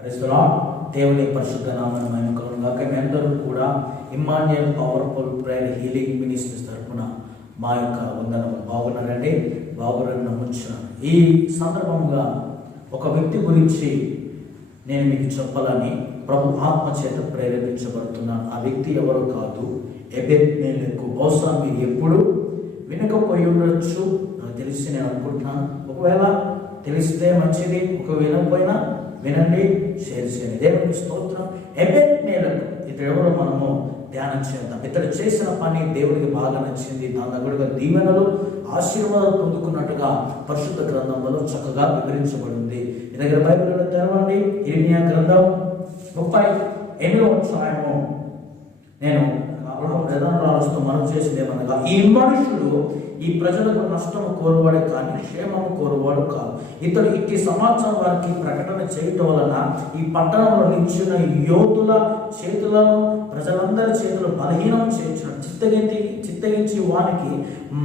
Praise the lord. దేవుని పరిశుద్ధ నామమున మహిమ కలుగును గాక. మీ అందరూ కూడా Immanuel powerful prayer healing ministries తరపున మా యొక్క వందనము. బాగున్నారండి? బాగున్నారని నమ్ముచున్నాను. ఈ సందర్భంగా ఒక వ్యక్తి గురించి నేను మీకు చెప్పాలని ప్రభు ఆత్మ చేత ప్రేరేపించబడుతున్నాను. ఆ వ్యక్తి ఎవరు కాదు, ఎబెద్మెలెకు. బహుశా మీరు ఎప్పుడు వినకపోయి ఉండొచ్చు, నాకు తెలిసి నేను అనుకుంటున్నాను. ఒకవేళ తెలిస్తే మంచిది, ఒక వినకపోయినా వినండి, షేర్ చేయండి. దేవునికి స్తోత్రం. ఎబెద్మెలెకు ఇతడు ఎవరో మనము ధ్యానం చేద్దాం. ఇతడు చేసిన పని దేవుడికి బాగా నచ్చింది. దాని దగ్గరగా దీవెనలు ఆశీర్వాదాలు పొందుకున్నట్టుగా పరిశుద్ధ గ్రంథంలో చక్కగా వివరించబడింది. మీ దగ్గర బైబిల్లో తెరవండి. ఇర్మియా గ్రంథం 38వ అధ్యాయము. నేను రాస్తూ మనం చేసింది ఏమనగా, ఈ మనుషుడు ఈ ప్రజలకు నష్టము కోరువాడే కానీ క్షేమము కోరువాడు కాదు. ఇతడు ఇట్టి సమాచారం వారికి ప్రకటన చేయటం వలన ఈ పట్టణంలో నిలిచిన యోధుల చేతులను ప్రజలందరి చేతులు బలహీనం చేయించిన చిత్తగించి వానికి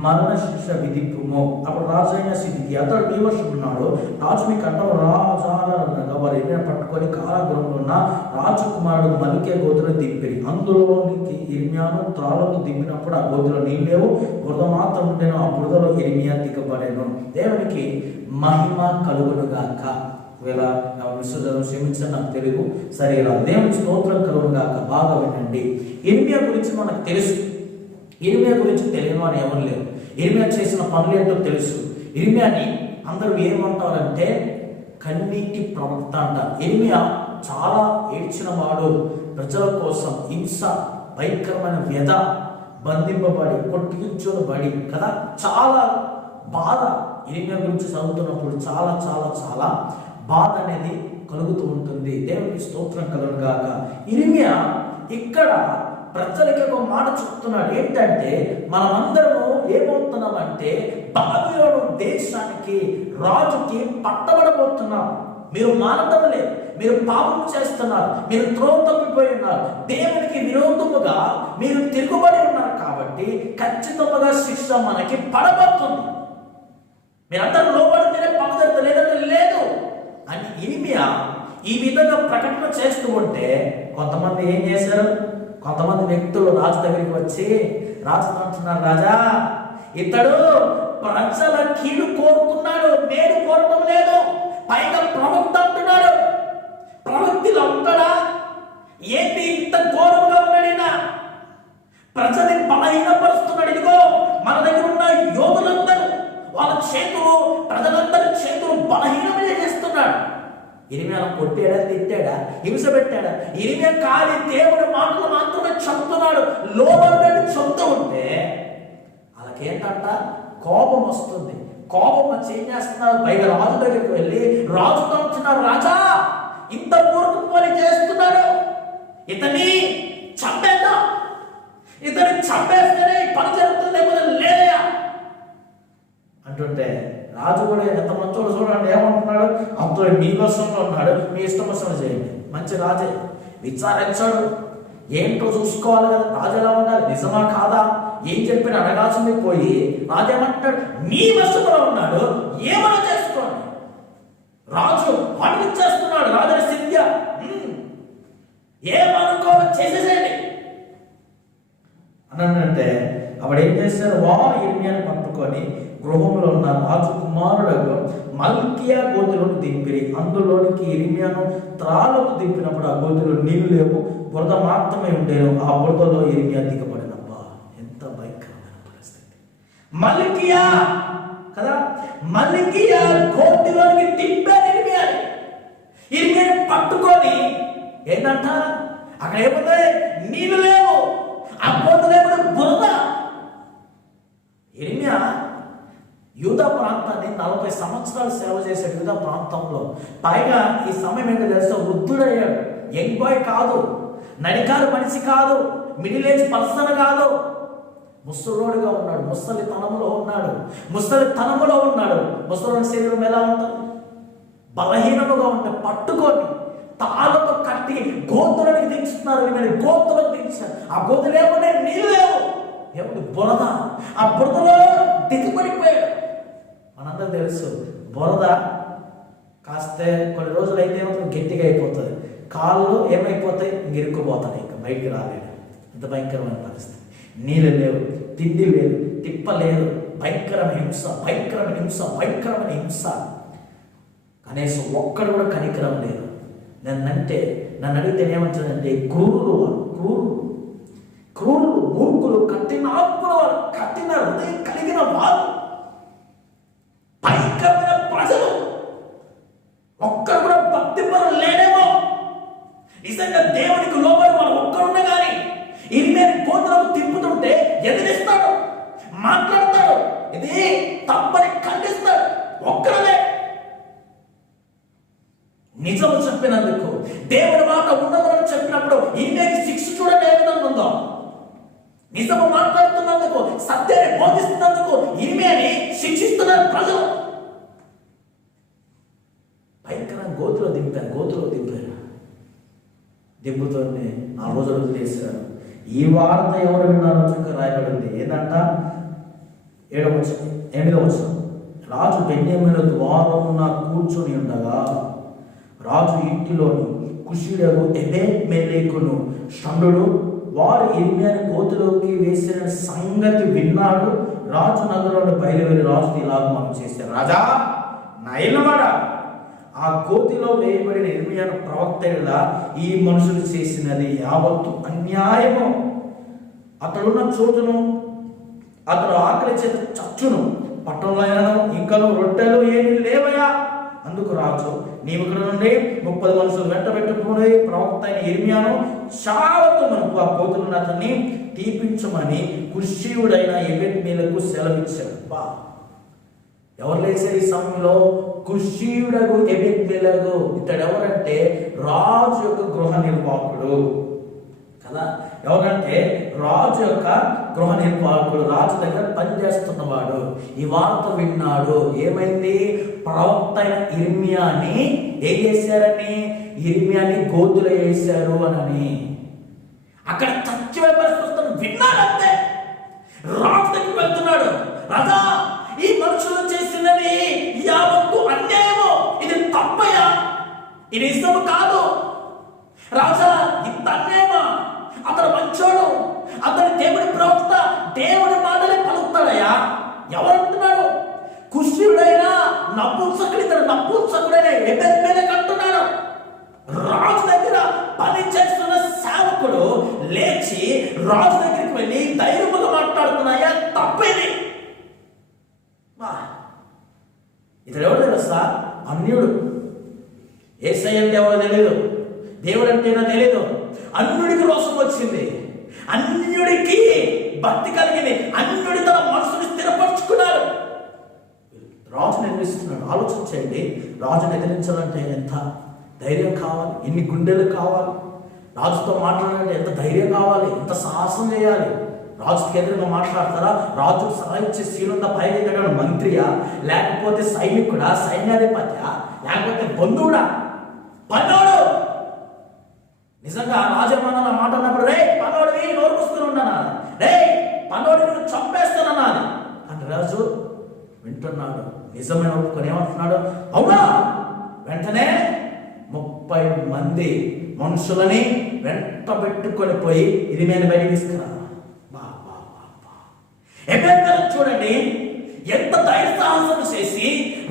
మరణ శిక్ష విధిప్పుము. అప్పుడు రాజైన స్థితికి అతడు నివసిస్తున్నాడు. రాజు మీ కంఠం రాజాలనగా వారు ఏమైనా పట్టుకొని కారాగృహంలో ఉన్న రాజకుమారుడు మలికే గోతులను దింపిరి. అందులోనికి ఇర్మియాను త్రాళ్ళకు దింపినప్పుడు ఆ గోతులో నీళ్ళేవు, బురద మాత్రం ఉండేను. ఆ బురదలో ఇర్మియా దిగబడేను. దేవునికి మహిమ కలుగునుగాక. ఒకవేళ విశ్వజనం క్షమించని నాకు తెలుగు సరిగా. దేవుని స్తోత్రం కలుగునుగాక. బాగా వినండి. ఇర్మియా గురించి మనకు తెలుసు. ఇర్మియా గురించి తెలియని వాడు ఎవరు లేరు. ఇర్మియా చేసిన పనులు ఏంటో తెలుసు. ఇర్మియాని అందరూ ఏమంటారంటే కన్నీటి ప్రవక్త అంటారు. ఇర్మియా చాలా ఏడ్చిన వాడు. ప్రజల కోసం హింస, భయంకరమైన వ్యధ, బంధింపబడి కొట్టించబడి కదా, చాలా బాధ. ఇర్మియా గురించి చదువుతున్నప్పుడు చాలా చాలా చాలా బాధ అనేది కలుగుతూ ఉంటుంది. దేవునికి స్తోత్రం కలుగుగాక. ఇర్మియా ఇక్కడ ప్రజలకి ఒక మాట చెప్తున్నాడు. ఏంటంటే మనమందరము ఏమవుతున్నామంటే బాబిలోను దేశానికి రాజుకి పట్టబడబోతున్నాం. మీరు మానడం లేదు, మీరు పాపం చేస్తున్నారు, మీరు త్రోవ తప్పిపోయి ఉన్నారు, దేవునికి విరోధముగా మీరు తిరుగుబడి ఉన్నారు. కాబట్టి ఖచ్చితంగా శిక్ష మనకి పడబోతుంది. మీరందరూ లోపడితేనే పడతారు, లేదంటే లేదు అని ఇర్మియా ఈ విధంగా ప్రకటన చేస్తూ ఉంటే కొంతమంది ఏం చేశారు? కొంతమంది వ్యక్తులు రాజు దగ్గరికి వచ్చి రాజు అంటున్నారు, రాజా ఇతడు ప్రజల కీడు కోరుతున్నాడు, మేలు కోరటం లేదు. పైగా ప్రవక్త అంటున్నాడు. ప్రవక్తిలో ఉంటాడా? ఏంటి ఇంత ఘోరంగా ఉన్నాడైనా? ప్రజల్ని బలహీనపరుస్తున్నాడు. ఇదిగో మన దగ్గర ఉన్న యోధులందరూ వాళ్ళ చేతులు, ప్రజలందరి చేతులు బలహీనమే చేస్తున్నాడు. ఇర్మియాను కొట్టాడా, తిట్టాడా, హింస పెట్టాడా? ఇర్మియా కాలి దేవుడి మాటలు మాత్రమే చెప్తున్నాడు. లోబడి చెప్తూ ఉంటే వాళ్ళకేంటంట కోపం వస్తుంది. కోపం వచ్చి ఏం చేస్తున్నారు? పైగా రాజు దగ్గరికి వెళ్ళి రాజుతో అంటున్నారు, రాజా ఇంత మూర్ఖపు పని చేస్తున్నాడు, ఇతన్ని చంపేద్దాం, ఇతన్ని చంపేస్తేనే పని జరుగుతుంది, లేకపోతే లేదా అంటుంటే రాజు కూడా ఎంత మంచోడు చూడండి. ఏమంటున్నాడు? అంతో మీ వశంలో ఉన్నాడు, మీ ఇష్టం వశం చేయండి. మంచి రాజే విచారించాడు. ఏంటో చూసుకోవాలి కదా, రాజు ఎలా ఉండాలి, నిజమా కాదా, ఏం చెప్పిన అడగాల్సింది పోయి రాజేమంటాడు, మీ వశంలో ఉన్నాడు, ఏమైనా చేసుకోండి. రాజు అడిగిచ్చేస్తున్నాడు. రాజు సిద్ధ్య ఏమనుకో చేసేసేయండి అని అంటే అప్పుడు ఏం చేశారు? వారు ఇర్మియాను పట్టుకొని గృహంలో ఉన్న రాజకుమారుడు మల్కియా గోతులను దింపిరి. అందులోనికి ఇర్మియాను త్రాళ్ళకు దింపినప్పుడు ఆ గోతులు నీళ్లు లేవు, బురద మాత్రమే ఉండేను. ఆ బురదలో ఇర్మియా దిగబడినబ్బా, ఎంత భయంకరమైన పరిస్థితి. మల్కియా కదా, మల్కియా గోతులోనికి దింపారు ఇర్మియాని. ఇర్మియాని పట్టుకొని ఏంటంట అక్కడ ఏముంది? నీళ్లు లేవు, ఆ బురద లేవు, బురద. ఇర్మియా యూదా ప్రాంతాన్ని 40 సంవత్సరాలు సేవ చేశాడు. యూదా ప్రాంతంలో పైగా ఈ సమయం ఏంటో తెలుసా? వృద్ధుడయ్యాడు. యంగ్ బాయ్ కాదు, నడికారు మనిషి కాదు, మిడిల్ ఏజ్ పర్సన్ కాదు, ముసలోడుగా ఉన్నాడు, ముసలితనంలో ఉన్నాడు. ముసలోడి శరీరం ఎలా ఉంటుంది? బలహీనముగా ఉంటే పట్టుకొని తాళ్ళతో కట్టి గోతులకు దించుతున్నారు. గోతులకు దించారు. ఆ గోతులు ఏముండే? నీళ్ళు లేవు, ఏమిటి? బురద. ఆ బురదలో దిగుబడిపోయాడు. మనందరూ తెలుసు బురద కాస్తే కొన్ని రోజులు అయితే మాత్రం గట్టిగా అయిపోతుంది, కాళ్ళు ఏమైపోతాయి, ఇరుక్కుపోతాయి, ఇంకా బయటికి రాలేడు. ఇంత భయంకరమైన పరిస్థితి. నీళ్ళు లేవు, తిండి లేదు, తిప్ప లేదు, భయంకరమైన హింస, భయంకరమైన హింస, భయంకరమైన హింస. కనీసం ఒక్కడు కూడా కనికరం లేదు. నన్ను అడిగితే ఏమంటుందంటే క్రూరులు, మూర్ఖులు, కఠినాత్ములు, కఠిన హృదయం కలిగిన వారు, భయంకరమైన ప్రజలు. ఒక్కరు కూడా భక్తి పరులు లేడేమో. నిజంగా దేవునికి లోబడి వాళ్ళు ఒక్కరున్నా కానీ ఇరిమియా కోతులకు తిప్పుతుంటే ఎదిరిస్తాడు, మాట్లాడతాడు, ఇది తప్పని ఖండిస్తాడు. ఒక్కరనే నిజము చెప్పినందుకు, దేవుడి మాట ఉన్నదని చెప్పినప్పుడు ఈమెకి శిక్ష చూడండి ఏ విధంగా ఉందో. నిజము మాట్లాడుతున్నందుకు, సత్యాన్ని బోధిస్తున్నందుకు ఈమెని శిక్షిస్తున్నారు ప్రజలు. భయంకరంగా గోతులో దింపారు. దిబ్బుతోనే 4 రోజులు వదిలేశారు. ఈ వార్త ఎవరు విన్నారో చక్కగా రాయబడింది. ఏంటంట 8వ వచనం, రాజు బెన్యామీను ద్వారమున కూర్చొని ఉండగా రాజు ఇంటిలోని కుషీయుడగు ఎబెద్మెలెకును షండుడు వారు ఇర్మియాని గోతులోకి వేసిన సంగతి విన్నాడు. రాజు నగరంలో బయలువెళ్ళి రాజుని ఇలాగ మనం చేశారు, రాజా నయనవాడా, ఆ గోతిలో వేయబడిన ఇర్మియాను ప్రవక్తగా ఈ మనుషులు చేసినది యావత్తు అన్యాయము. అతడున్న చోటును అతడు ఆకలి చేత చచ్చును, పట్టణంలో ఇంకను రొట్టెలు ఏమీ లేవయా. అందుకు రాజు, నీవు ఇక్కడ నుండి 30 మనుషులు వెంట పెట్టుకుని ప్రవక్త అయిన ఇర్మియాను చావత్తు మనకు ఆ గోతులను అతన్ని తీపించమని కుషీయుడైన ఎబెద్మెలెకు సెలవిచ్చాడు. ఎవరు లేచారు ఈ సమయంలో? కుషీయుడగు ఎబెద్మెలెకు. ఇతడు ఎవరంటే రాజు యొక్క గృహ నిర్వాహకుడు కదా. ఎవరంటే రాజు యొక్క గృహ నిర్వాహకుడు, రాజు దగ్గర పనిచేస్తున్నవాడు. ఈ వార్త విన్నాడు. ఏమైంది? ప్రవక్త అయిన ఇర్మియాని ఏం చేశారని? ఇర్మియాని గోతులో వేశారు అని. అక్కడ చచ్చిపోయే పరిస్థితి విన్నాడంతే. రాజు దగ్గరికి వెళ్తున్నాడు, రాజా ఈ మనుషులు చేసినది యావత్తు అన్యాయము, ఇది తప్పయా, ఇది ఇష్టము కాదు. రాజా ఇంత అన్యాయమా? అతడు మంచోడు, అతడు దేవుడి ప్రవక్త, దేవుడి మాటలే పలుకుతాడయ్యా. ఎవరంటున్నాడు? కుష్ఠుడైనా నపుంసకుడైన ఎబెద్మెలెకు అంటున్నాడు. రాజు దగ్గర పని చేస్తున్న సేవకుడు లేచి రాజు దగ్గరికి వెళ్ళి ధైర్యముగా మాట్లాడుతున్నాయా, తప్పేది. ఇతడు ఎవరు తెలుసా? అన్యుడు. యేసయ్య అంటే ఎవరో తెలియదు, దేవుడు అంటేనా తెలియదు. అన్యుడికి రోషం వచ్చింది, అన్యుడికి భక్తి కలిగింది, అన్యుడి తన మనసుని స్థిరపరచుకున్నారు. రాజును ఎదిరిస్తున్నాడు. ఆలోచించండి, రాజును ఎదిరించాలంటే ఎంత ధైర్యం కావాలి, ఎన్ని గుండెలు కావాలి, రాజుతో మాట్లాడాలంటే ఎంత ధైర్యం కావాలి, ఎంత సాహసం చేయాలి. రాజుకి ఎదురుగా మాట్లాడతారా? రాజుకు సహాయం ఇచ్చే శీలంత పైన మంత్రియా, లేకపోతే సైనికుడా, సైన్యాధిపత్యా, లేకపోతే బంధువుడా, పనోడు. నిజంగా రాజమానాల మాట అన్నప్పుడు, రే పనోడివి నోరు మూసుకుని ఉండనా, రే పనోడిని చంపేస్తానన్నా అంటే రాజు వింటున్నాడు. నిజమైన ఒప్పుకొని ఏమంటున్నాడు? అవునా? వెంటనే 30 మంది మనుషులని వెంట పెట్టుకొని పోయి ఇర్మియాని బయటికి తీసుకురా. ఎబెద్మెలెకు చూడండి ఎంత ధైర్య సాహసం చేసి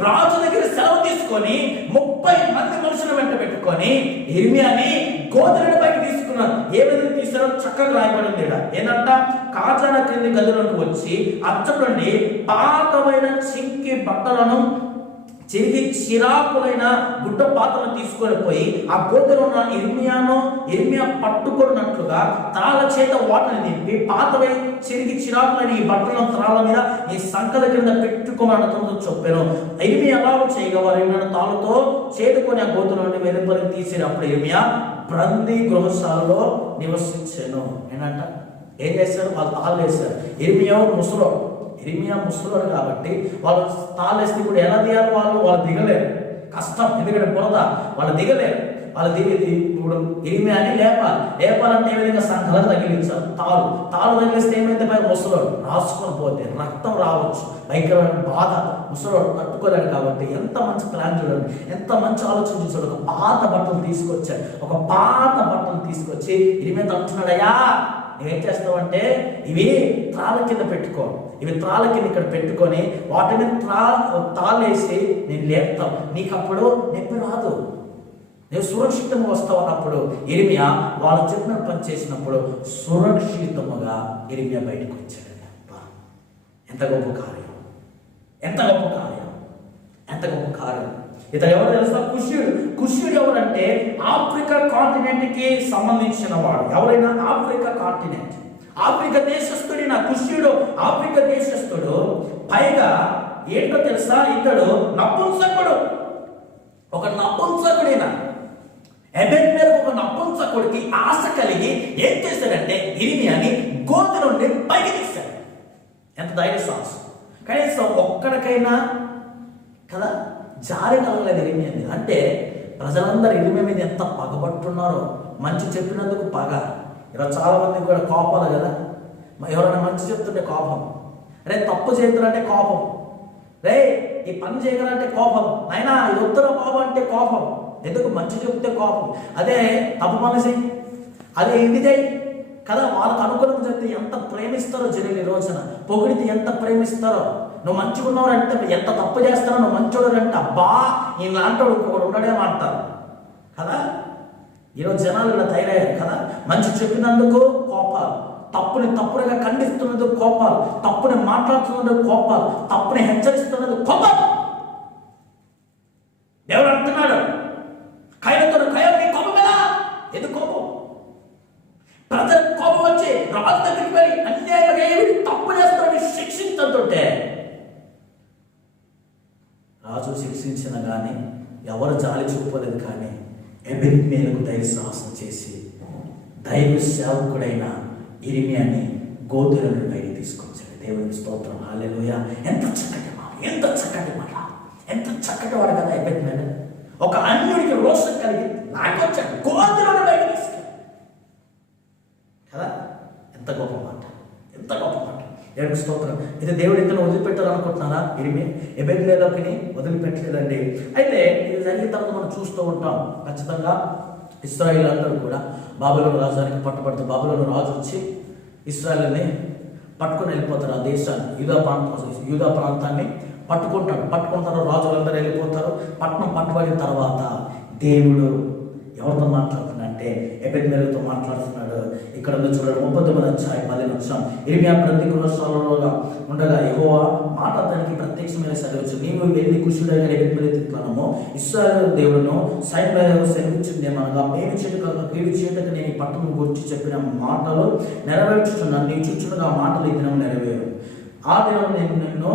రాజు దగ్గర సెలవు తీసుకొని 30 మంది మనుషులు వెంట పెట్టుకొని ఇర్మియాని గోతులను పైకి తీసుకున్నారు. ఏ విధంగా తీసారో చక్కగా రాయబడింది. ఏంటంట? కాచాల క్రింది గదిలోకి వచ్చి అచ్చటి నుండి పాతమైన చింకి బట్టలను చిరిగి చిరాకులైన గుడ్డ పాత్రను తీసుకొని పోయి ఆ గోతులో ఉన్న ఇర్మియా పట్టుకున్నట్లుగా త్రాళ్ళ చేత వాటిని నింపి పాతవై చిరిగి చిరాకులైన ఈ బట్టలను త్రాళ్ళ మీద ఈ సంకల కింద పెట్టుకోమని చెప్పాను. ఇర్మియా ఎలా చేయగా వారు తాళ్ళతో చేదుకొని ఆ గోతుల నుండి వెలుపలికి తీసేది. అప్పుడు ఇర్మియా బ్రంది గృహశాలలో నివసించాను. ఏంటంట? ఏం చేశారు? వాళ్ళు తాళ్ళు వేశారు. ఇర్మియా ముసలోడు కాబట్టి వాళ్ళు తాళేస్తే ఇప్పుడు ఎలా తీయాలి? వాళ్ళు దిగలేరు, కష్టం. ఎందుకంటే బురద, వాళ్ళు దిగలేరు. వాళ్ళ ఇప్పుడు ఇరిమియాని లేపాలంటే ఏ విధంగా సంఘాలకు తగిలించాలి. తాళ్ళు తగిలిస్తే ఏమైతే పై ముసలోడు రాసుకొని పోతే రక్తం రావచ్చు, భయంకరమైన బాధ, ముసలోడు తట్టుకోలేడు. కాబట్టి ఎంత మంచి ప్లాన్ చూడండి, ఎంత మంచి ఆలోచన చూసాడు. ఒక పాత బట్టలు తీసుకొచ్చి ఇరిమియా అంటున్నాడయ్యా, నువ్వేం చేస్తావంటే ఇవి త్రాళ్ళ కింద పెట్టుకో, త్రాళ్ళ కింద ఇక్కడ పెట్టుకొని వాటిని తాళేసి నేను లేపుతావు, నీకు అప్పుడు నొప్పి రాదు, నేను సురక్షితంగా వస్తావు అన్నప్పుడు ఇరిమియా వాళ్ళు చెప్పిన పని చేసినప్పుడు సురక్షితముగా ఇరిమియా బయటకు వచ్చాడు. ఎంత గొప్ప కార్యం, ఎంత గొప్ప కార్యం, ఎంత గొప్ప కార్యం. ఇతను ఎవరు తెలుసా? కుష్యుడు ఎవరంటే ఆఫ్రికా కాంటినెంట్ కి సంబంధించిన వాడు. ఎవరైనా ఆఫ్రికా దేశస్థుడిన కుష్యుడు, ఆఫ్రికా దేశస్థుడు. పైగా ఏంటో తెలుసా, ఇతడు నపుంసకుడు, ఒక నపుంసకుడిన. ఎబెద్మెలెకు ఒక నపుంసకుడికి ఆశ కలిగి ఏం చేశాడంటే ఇరిమియాని గోతి నుండి పైకి తీశాడు. ఎంత ధైర్య సాహసం! కనీసం ఒక్కడికైనా కదా జాలి కలగలేదు ఇరిమియా మీద. అంటే ప్రజలందరూ ఇరిమియా మీద ఎంత పగబట్టున్నారో, మంచి చెప్పినందుకు పగ. ఇలా చాలా మందికి కూడా కోపాలు కదా, ఎవరైనా మంచి చెప్తుంటే కోపం, రే తప్పు చేద్దారంటే కోపం, రే ఈ పని చేయగలంటే కోపం, అయినా ఇది వద్దురా బాబు అంటే కోపం. ఎందుకు? మంచి చెప్తే కోపం. అదే తప్పు మనిషి అదే ఇది చేయి కదా, వాళ్ళకు అనుకూలంగా చెప్తే ఎంత ప్రేమిస్తారో జనులు ఈ రోజున, పొగిడితే ఎంత ప్రేమిస్తారో. నువ్వు మంచిగా ఉన్నావంటే ఎంత తప్పు చేస్తారో, నువ్వు మంచోడు అంటే అబ్బా ఈయనలాంటోడు ఇంకొకడు ఉండడేమంటారు కదా. ఈరోజు జనాలు ఇలా తయారయ్యారు కదా, మంచి చెప్పినందుకు కోపాలు, తప్పుడుగా ఖండిస్తున్నందుకు కోపాలు, తప్పుని మాట్లాడుతున్నందుకు కోపాలు, తప్పుని హెచ్చరిస్తున్నందుకు కోపాలు. దేవుడు అంటున్నాడు, కయ్యతో నీ కోపం కదా. ఎందుకు కోపం? ప్రజలకు కోపం వచ్చి రాజు దగ్గరికి వెళ్ళి అన్యాయంగా ఏమిటి తప్పు చేస్తాడని శిక్షించతుంటే, రాజు శిక్షించిన కానీ ఎవరు జాలి చూపలేదు. కానీ ఎబెద్మెలెకు ధైర్య సాహసం చేసి దైవ సేవకుడైన ఇరిమియాని గోతుల నుండి బయటికి తీసుకొచ్చాడు. దేవునికి స్తోత్రం, హల్లెలూయా. ఎంత చక్కటి మాట, ఎంత చక్కటి వాడు కదా ఎబెద్మెలెకు. ఒక అన్యుడికి రోషం కలిగి నాకొచ్చాడు, గోతుల నుండి బయటికి తీసుకెళ్ళి కదా. ఎంత గొప్ప మాట, ఎంత గొప్ప మాట. దేవునికి స్తోత్రం. ఇది దేవుడు ఇతను వదిలిపెట్టాలనుకుంటున్నారా? ఎబెద్మెలెకుని వదిలిపెట్టలేదండి. అయితే ఇది జరిగిన తర్వాత మనం చూస్తూ ఉంటాం, ఖచ్చితంగా ఇశ్రాయేలు అందరూ కూడా బాబిలోను రాజధానికి పట్టుబడితే బాబిలోను రాజు వచ్చి ఇశ్రాయేలుని పట్టుకుని వెళ్ళిపోతారు. ఆ దేశాన్ని యూదా ప్రాంతాన్ని పట్టుకున్న తర్వాత రాజులందరూ వెళ్ళిపోతారు. పట్టణం పట్టుబడిన తర్వాత దేవుడు ఎవరితో మాట్లాడుతున్నాడంటే ఎబెద్మెలెకుతో మాట్లాడుతున్నాడు. ఇక్కడ చూడండి 39వ అధ్యాయం 10వ వచనం. ఇరిమియా ప్రతి గృహస్థలంలో ఉండగా యెహోవా మాట అతనికి ప్రత్యక్షమైన సెలవిచ్చు, నీవు వెళ్ళి కుష్యుడైన ఎబెద్మెలెకును ఇశ్రాయేలు దేవుడును సైన్యాలకు సెలవిచ్చిందేమనగా, మేలు చేయటకు నేను ఈ పట్టణం గురించి చెప్పిన మాటలు నెరవేర్చుచున్నాను. నీ చుట్టూగా ఆ మాటలు ఈ దినం నెరవేరు. ఆ దినం నేను నిన్ను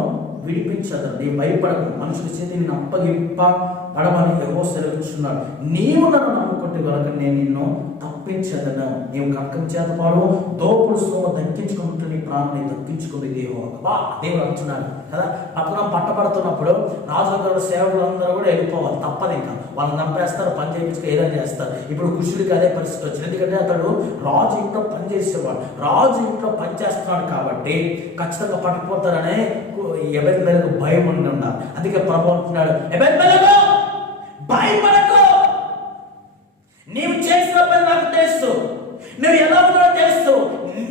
విడిపించదు, నీ భయపడకు, మనుషుల చేతి నేను అప్పగింపబడమని యెహోవా సెలవిస్తున్నాడు. నీవు నన్ను నమ్ముకుంటే కనుక నేను నిన్ను తప్పించదను. నీవు ఖడ్గం చేత పాడు దోపుడు సోమ దక్కించుకుంటూ నీ ప్రాణాన్ని దక్కించుకుంది యెహోవా. దేవుడు అంటున్నాడు కదా. పట్టణం పట్టబడుతున్నప్పుడు రాజుగారు సేవకులందరూ కూడా వెళ్ళిపోవాలి, తప్పదు. ఇంకా వాళ్ళని చంపేస్తారు, పని చేయించుకు ఏదైనా చేస్తారు. ఇప్పుడు కుష్యుడికి అదే పరిస్థితి వచ్చింది. ఎందుకంటే అతడు రాజు ఇంట్లో పని చేసేవాడు, రాజు ఇంట్లో పని చేస్తున్నాడు కాబట్టి ఖచ్చితంగా పట్టుకుపోతారనే ఎబెద్మెలెకు భయం ఉండాలి. అందుకే ప్రభువు అంటున్నాడు, ఎబెద్మెలెకు భయపడకు, నీవు చేసిన పని నాకు తెలుసు, నువ్వు ఎలా ఉన్నావో తెలుసు,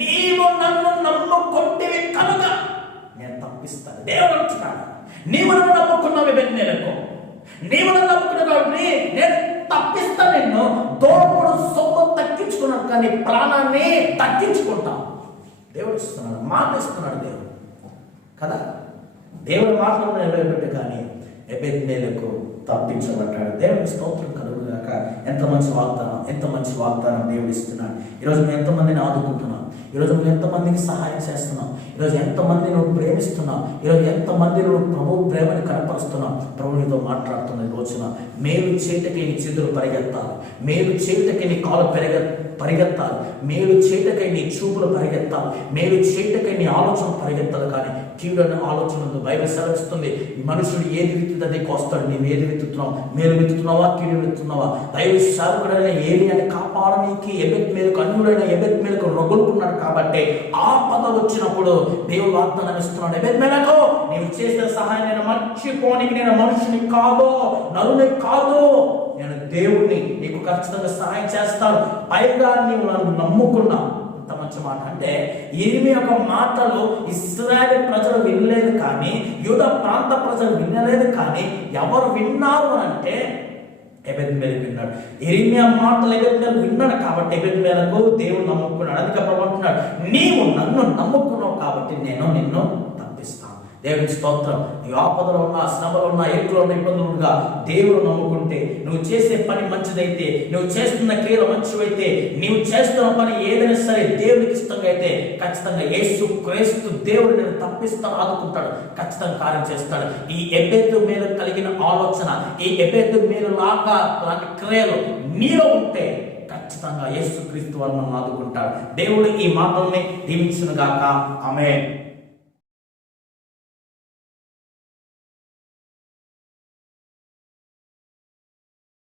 నీవు నన్ను నమ్ముకుంటేవి కనుక నేను తప్పిస్తాను. దేవుడు అంటున్నాడు, నీవు నన్ను నమ్ముకున్నావు ఎబెద్మెలెకు, నీవు నన్ను నమ్ముకున్నావు కాబట్టి నేను తప్పిస్తాను. నిన్ను దోపుడు సొమ్ము తగ్గించుకున్నాను కానీ ప్రాణాన్ని తగ్గించుకుంటాను. దేవుడు ఇస్తున్నాడు, మాట ఇస్తున్నాడు దేవుడు కదా. దేవుడు మాత్రం నిలబెట్టు కానీ ఎబెద్మెలెకు తప్పించబడ్డాడు. దేవుడికి స్తోత్రం కలుగుగాక. ఎంత మంచి వాగ్దానం దేవుడు ఇస్తున్నాడు. ఈరోజు మేము ఎంతమందిని ఆదుకుంటున్నాం, ఈరోజు నువ్వు ఎంతమందికి సహాయం చేస్తున్నావు, ఈరోజు ఎంతమంది నువ్వు ప్రేమిస్తున్నావు, ఈరోజు ఎంతమంది నువ్వు ప్రభు ప్రేమని కనపరుస్తున్నావు. ప్రభు నీతో మాట్లాడుతున్న ఈ రోజున మేలు చేయటకి నీ చేతులు పరిగెత్తాలి, మేలు చేయటకి నీ కాలు పరిగెత్తాలి, మేలు చేయటకై నీ చూపులు పరిగెత్తాలి, మేలు చేయటకై నీ ఆలోచన పరిగెత్తాలి. కానీ కీడని ఆలోచన ఉంది. బైబిల్ సెలవిస్తుంది, ఈ మనుషుడు ఏది విత్తుతుందో అదే కోస్తాడు. నీవు ఏది విత్తుతున్నావు? మేలు విత్తుతున్నావా, కీడు విత్తుతున్నావా? దైవ సేవకుడైన ఏలియాని కాపాడడానికి ఎబెత్ మీదకు అన్యుడైన ఎబెత్ మీదకు రగులుకున్నాడు. కాబట్టి ఆపద వచ్చినప్పుడు దేవుడు వాగ్దానం ఇస్తున్నాడు, ఎబెత్ మీదకు నీవు చేసిన సహాయం నేను మర్చిపోనికి, నేను మనుషుని కాదు, నరుని కాదు, నేను దేవుణ్ణి, నీకు ఖచ్చితంగా సహాయం చేస్తాను, పైగా నీవు నన్ను నమ్ముకున్నావు. ఎంత మంచి మాట అంటే, ఈమె యొక్క మాటలు ఇశ్రాయేలు ప్రజలు వినలేదు, కానీ యూదా ప్రాంత ప్రజలు వినలేదు. కానీ ఎవరు విన్నారు అంటే ఎబెద్మెలెకు విన్నాడు. ఇర్మియా మాటలు ఎబెద్మెలెకు విన్నాడు. కాబట్టి ఎబెద్మెలెకు దేవుడు నమ్ముకున్నాడు. అందుకే ప్రభు అంటున్నాడు, నీవు నన్ను నమ్ముకున్నావు కాబట్టి నేను నిన్ను తప్పిస్తాను. దేవుని స్తోత్రం. నీ ఆపదలో ఉన్న, శ్రమలో ఉన్న, ఎరుకులో ఉన్న, ఇబ్బందులుగా దేవుడు నమ్ముకుంటే, నువ్వు చేసే పని మంచిదైతే, నువ్వు చేస్తున్న క్రియలు మంచివైతే, నీవు చేస్తున్న పని ఏదైనా సరే దేవునికి ఇష్టంగా అయితే, ఖచ్చితంగా యేసు క్రీస్తు దేవుడు నేను తప్పిస్తాను, ఆదుకుంటాడు, ఖచ్చితంగా కార్యం చేస్తాడు. ఈ ఎబెతు మీద కలిగిన ఆలోచన, ఈ ఎబెతు మీద లాంటి క్రియలు నీలో ఉంటే ఖచ్చితంగా యేసు క్రీస్తు వారు మనం ఆదుకుంటాడు. దేవుడు ఈ మాటల్ని దీవించును గాక. ఆమేన్.